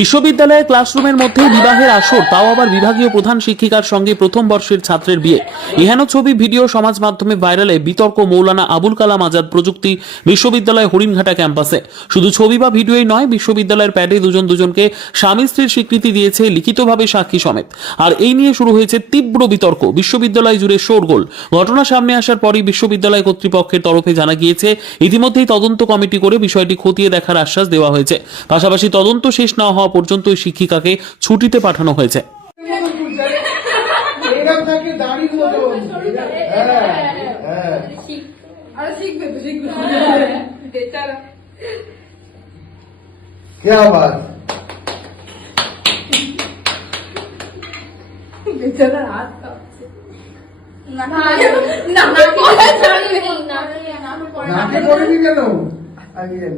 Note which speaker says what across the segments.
Speaker 1: বিশ্ববিদ্যালয়ের ক্লাসরুমের মধ্যে বিবাহের আসর, তাও আবার বিভাগীয় প্রধান শিক্ষিকার সঙ্গে প্রথম বর্ষের ছাত্রের বিয়ে। এহেন ছবি, ভিডিও, সমাজ মাধ্যমে ভাইরালে বিতর্ক মৌলানা আবুল কালাম আজাদ প্রযুক্তি বিশ্ববিদ্যালয় হরিণঘাটা ক্যাম্পাসে। শুধু ছবি বা ভিডিওই নয়, বিশ্ববিদ্যালয়ের প্যাডে দুজন দুজনকে স্বামী স্ত্রীর স্বীকৃতি দিয়েছে লিখিতভাবে সাক্ষী সমেত। আর এই নিয়ে শুরু হয়েছে তীব্র বিতর্ক, বিশ্ববিদ্যালয় জুড়ে শোরগোল। ঘটনা সামনে আসার পরই বিশ্ববিদ্যালয় কর্তৃপক্ষের তরফে জানা গিয়েছে, ইতিমধ্যেই তদন্ত কমিটি করে বিষয়টি খতিয়ে দেখার আশ্বাস দেওয়া হয়েছে। পাশাপাশি তদন্ত শেষ না হওয়া পর্যন্ত ওই শিক্ষিকাকে ছুটিতে পাঠানো হয়েছে
Speaker 2: এরকম থাকে দাড়ির মতন হ্যাঁ হ্যাঁ
Speaker 3: আরে শিখবে তো শিখবে বেচারা
Speaker 2: क्या बात
Speaker 3: বেচারা হাত কাঁপছে
Speaker 4: না
Speaker 3: না না না
Speaker 2: নাকে পড়েনি কেন আগে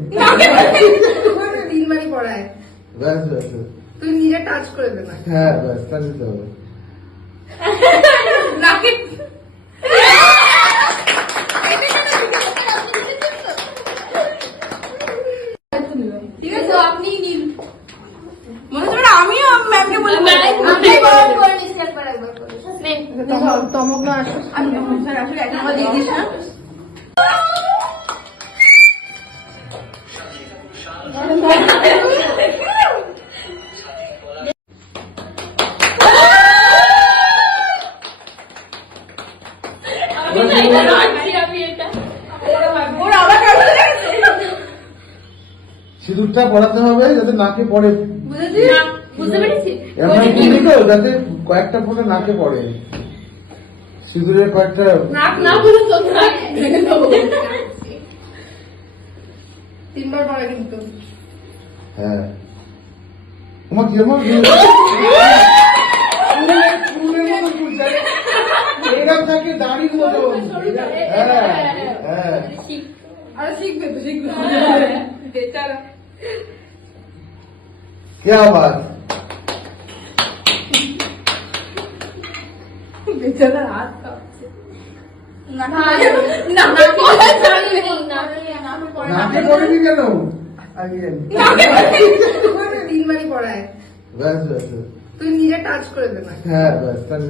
Speaker 3: তিনবারই পড়ায়
Speaker 2: ব্যাস ব্যাস।
Speaker 3: তুই নিজে টাচ করে দে না
Speaker 2: হ্যাঁ ব্যাস তাহলে তো হবে।
Speaker 3: নাকে? আমি স্যার আসলে এক নম্বর দিয়ে দিস না
Speaker 2: সিঁদুরটা পড়াতে হবে যাতে নাকে পড়ে। এমন যাতে কয়েকটা ফোঁটা নাকে পড়ে। সিঁদুরের কয়েকটা
Speaker 4: নাক না বলে তো নাক। ভেঙে দেবো।
Speaker 3: তিনবার পড়া কিন্তু।
Speaker 2: হ্যাঁ। তোমার কেমন এরকম থাকে দাড়ির মতন হ্যাঁ হ্যাঁ
Speaker 3: আরে শিখবে তো শিখবে বেচারা
Speaker 2: क्या बात
Speaker 3: বেচারা হাত কাঁপছে
Speaker 4: না
Speaker 3: না,
Speaker 4: না
Speaker 3: না,
Speaker 2: নাকে পড়েনি কেন আগে
Speaker 3: তিনবারই পড়ায়
Speaker 2: ব্যাস ব্যাস ব্যাস।
Speaker 3: তুই নিজে টাচ করে দে না
Speaker 2: হ্যাঁ ব্যাস তাহলে